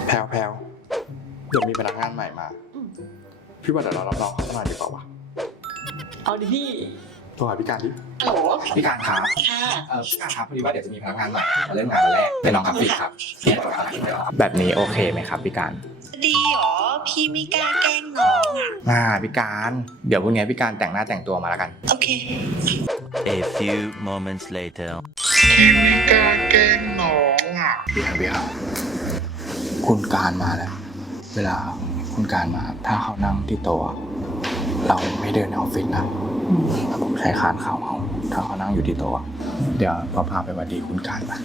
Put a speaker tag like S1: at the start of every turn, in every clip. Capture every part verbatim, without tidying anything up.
S1: แพลวแพลวเดี๋ยวมีพนักงานใหม่มาพี่ว่าเดี๋ยวเรารับน้องเขาสักหน่อยดีกว่าวะ
S2: เอาดิพี่
S1: โทรหาพี่การดิ
S2: โหล
S3: พี่การครับ
S2: ค่ะ
S3: เออพี่การครับพอดีว่าเดี๋ยวจะมีพนักงานใหม่มาเริ่มงานวันแรกเป็นน้องครับพี่ครับแบบนี้โอเคไหมครับพี่การ
S2: ดีหรอพี่ไม่กล้าแกล้งน้องอ่ะ
S3: อ่าพี่การเดี๋ยวพรุ่งนี้พี่การแต่งหน้าแต่งตัวมาแล้วกัน
S2: โอเค
S4: A few moments later.
S1: พี่ไม่กล้าแกล้งน้องอ่ะพี่ครับพี่ครับคุณการมาแล้ว เวลาคุณการมาถ้าเขานั่งที่โต๊ะเราไม่เดินในออฟฟิศนะผมใช้คานเข่าเขาถ้าเขานั่งอยู่ที่โต๊ะเดี๋ยวพอพาไปหวัดดีคุณการมา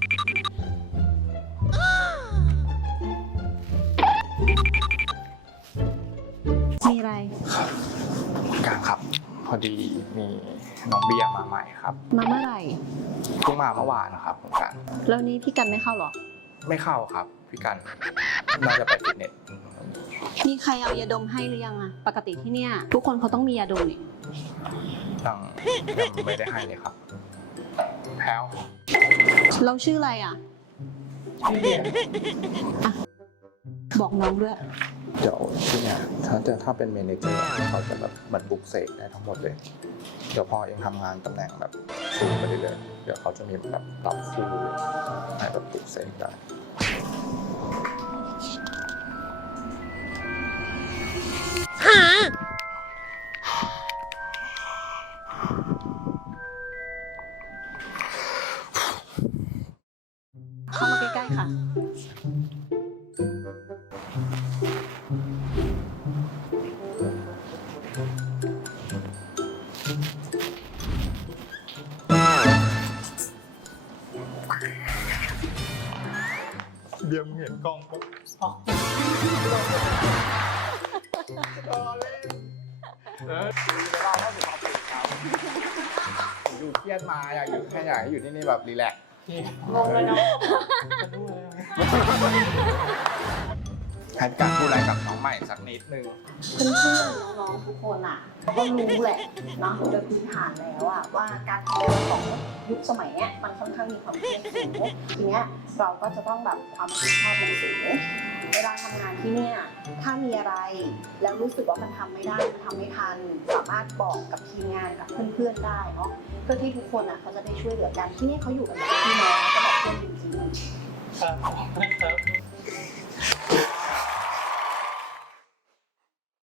S5: มีอะไร
S1: ครับคุณการครับ พอดีมีน้องเบียร์มาใหม่ครับ
S5: มาเมื่อไหร่
S1: เพิ่งมาเมื่อวานนะครับคุณการ
S5: แล้วนี้พี่กันไม่เข้าเหรอ
S1: ไม่เข้าครับพี่การน่าจะไปฟิตเนส
S5: มีใครเอายาดมให้หรือยังอะปกติที่เนี่ยทุกคนเขาต้องมียาดมนี่
S1: ยังยังไม่ได้ให้เลยครับแพลว
S5: เราชื่ออะไรอะอะบอกน้องด้วย
S1: เดี๋ยวที่เนี่ยถ้าจะถ้าเป็นเมเนเจอร์เขาจะแบบเหมือนบุกเสกได้ทั้งหมดเลย เดี๋ยวพอเองทำงานตำแหน่งแบบสูงไปเรื่อยๆเดี๋ยวเขาจะมีแบบปรับคู่ให้แบบบุกเสกได้
S5: เข้ามาใกล้ๆค่ะ
S1: เบียร์มึงเห็นกล้องปะรอเล่นเออเราเข้าสู่ความสุขครับอยู่เครียดมาอยากอยู่แค่อยากให้อยู่ที่นี่แบบรีแลกซ์
S2: งงเลยเนาะ
S1: ให้การพูดอะไรกับน้องใหม่สักนิดนึง
S5: เพื่อนๆน้องๆทุกคนอ่ะก็รู้แหละเนาะโดยพื้นฐานแล้วอ่ะว่าการทำงานของยุคสมัยเนี้ยมันค่อนข้างมีความเครียดสูงทีเนี้ยเราก็จะต้องแบบความรับผิดชอบมันสูงเวลาทำงานที่เนี่ยถ้ามีอะไรแล้วรู้สึกว่ามันทำไม่ได้มันทำไม่ทันสามารถบอกกับทีมงานกับเพื่อนๆได้เนาะเพื่อที่ทุกคนอ่ะเขาจะได้ช่วยเหลือกันที่เนี่ยเขาอยู่กันแบบพี่น้องก็แบบเพื่อนจริงๆ
S2: ครับนะครับ